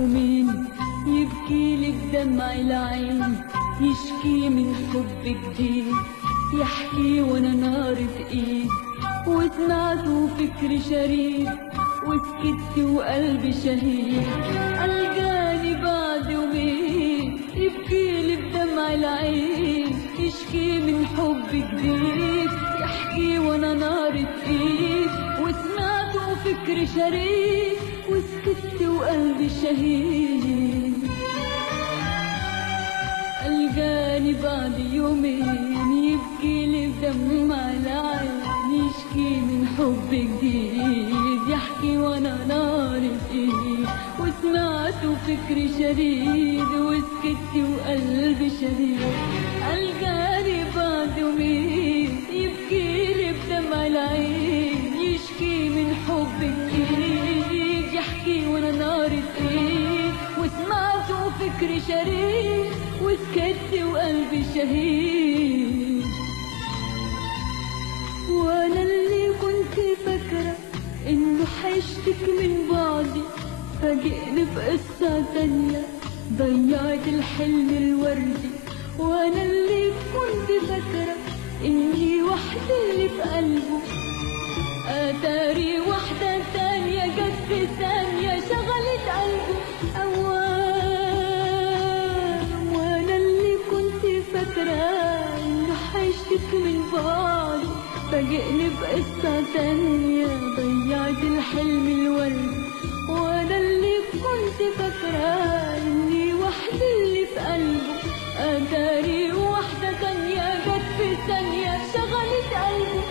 ومين يبكي لي بدمع العين، يشكي من حب جديد، يحكي وانا نار بايد، وسمعت وفكري شريد، وسكت وقلبي شهيد. الجاني بعد يومين يبكي لي بدمع العين، يشكي من حب جديد، يحكي وانا نار بايد، وسمعت وفكري شريد، وسكت وقلبي شهيد. الجاني بعد يومين يبكي لي بدمع العين، يشكي من حب جديد، يحكي وانا نار بايد، وسمعت وفكري شديد، وسكت وقلبي شهيد. الجاني بعد يومين يبكي لي بدمع العين، يشكي من حب جديد، يحكي وانا نار بايد، وسمعت وفكري شريد، وسكت وقلبي شهيد. وانا اللي كنت فاكرة انه حيشتك من بعدي، فاجئني بقصة تانية، ضيعت الحلم الوردي. وانا اللي كنت فاكرة اني وحدة اللي في قلبه، اتاري واحدة تانية جت في ثانية شغلت قلبه اوام. وانا اللي كنت فاكرة انه حيشتك من بعدي، فاجئني بقصة تانية، ضيعت الحلم الورد. وانا اللي كنت فاكرة اني وحدة اللي في قلبه، اتاري واحدة تانية جت في ثانية شغلت قلبه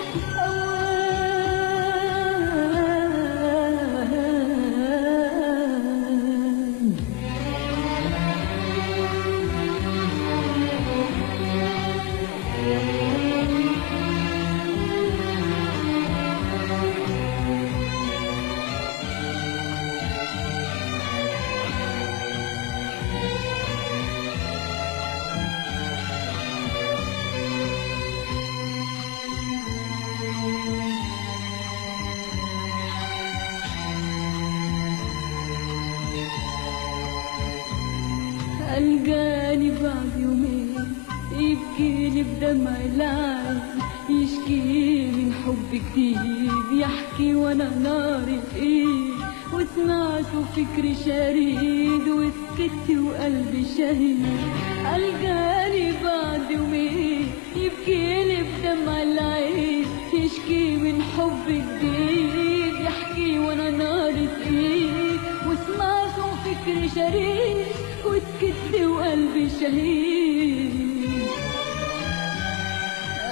الجاني بعد يومين يبكي لي بدمع العين، يشكي من حب جديد، يحكي وانا نار بايد، وسمعت وفكري شريد، وسكت وقلبي شهيد. الجاني بعد يومين يبكي لي بدمع العين، يشكي من حب جديد، يحكي وانا نار بايد، وسمعت وفكري شريد، وسكت وقلبي شهيد.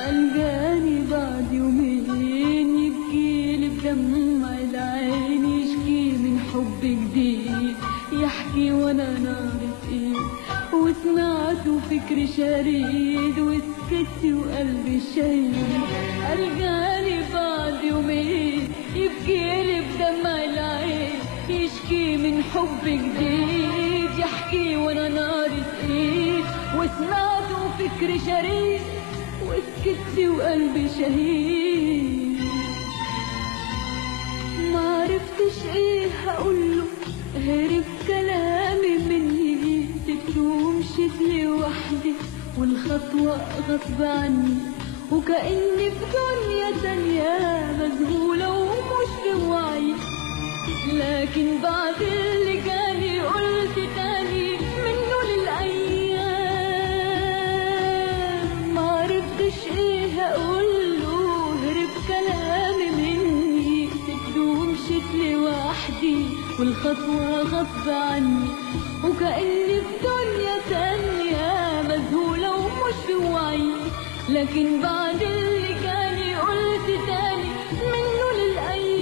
الجاني بعد يومين يبكي لي بدمع العين، يشكي من حب جديد، يحكي وانا نار بايد، وسمعت وفكري شريد، وسكت وقلبي شهيد. الجاني بعد يومين يبكي لي بدمع العين، يشكي من حب جديد، يحكي وانا نار بايد، وسمعت وفكري شريد، وسكت وقلبي شهيد. معرفتش ايه هقوله، هرب كلامي مني، سبته ومشيت لوحدي، والخطوة غصب عني، وكأني في دنيا تانية مذهولة ومش في وعي. لكن بعد اللي جاني قلت تاني منه للأيام، معرفتش ايه هقوله، هرب كلامي مني، سبته ومشيت لوحدي، والخطوة غصب عني، وكأني في دنيا تانية مذهولة ومش في وعي. لكن بعد اللي جاني قلت تاني منه للأيام.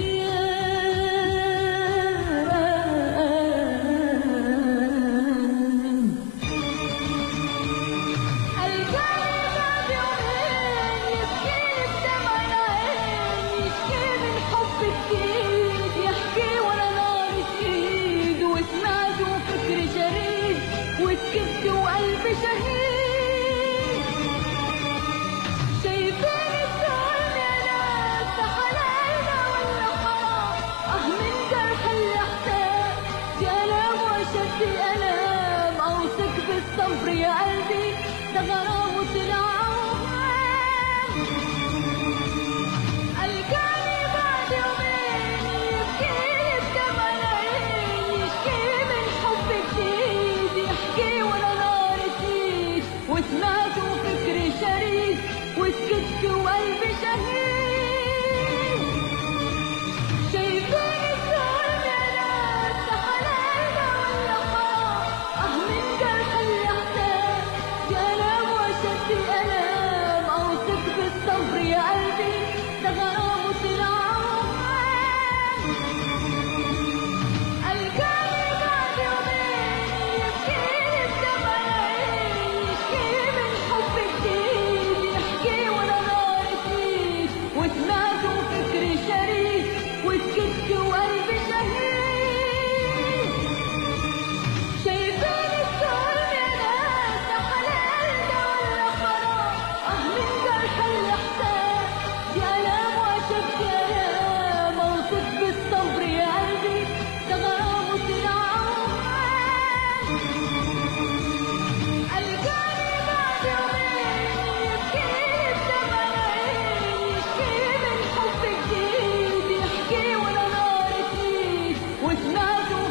الجاني بعد يومين يبكي لي بدمع العين، يشكي من حب جديد، يحكي وانا نار بايد، وسمعت وفكري شريد، وسكت وقلبي شهيد. شايفين الظلم يا ناس، ده حلالنا ولا حرام؟ من جرح الاحساس يا لام وشد ده غرامه طلع عوام. الجاني بعد يومين يبكيلي بدمع العين، يشكي من حب جديد، يحكي وانا نار سنين، وسمعته فكري شريد، وسكت وقلبي شهيد. شايفين الظلم يا ناس، ده حلالنا ولا حرام؟ من جرح الاحساس دي الام واشد الالام، اوصف بالصبر يا قلبي ده غرامه طلع عوام. الجاني بعد يومين يبكيلي بدمع العين، يشكي من حب جديد، يحكي وانا نار سنين، وسمعته فكري شريد، وسكت وقلبي شهيد. شايفين الظلم يا ناس، ده حلال ده ولا حرام؟ من جرح الاحساس دي الام واشد الام، اوصف بالصبر يا قلبي ده غرامه طلع عوام. الجاني بعد يومين يبكيلي بدمع العين، يشكي من حب جديد، يحكي وانا نار سنين، وسمعته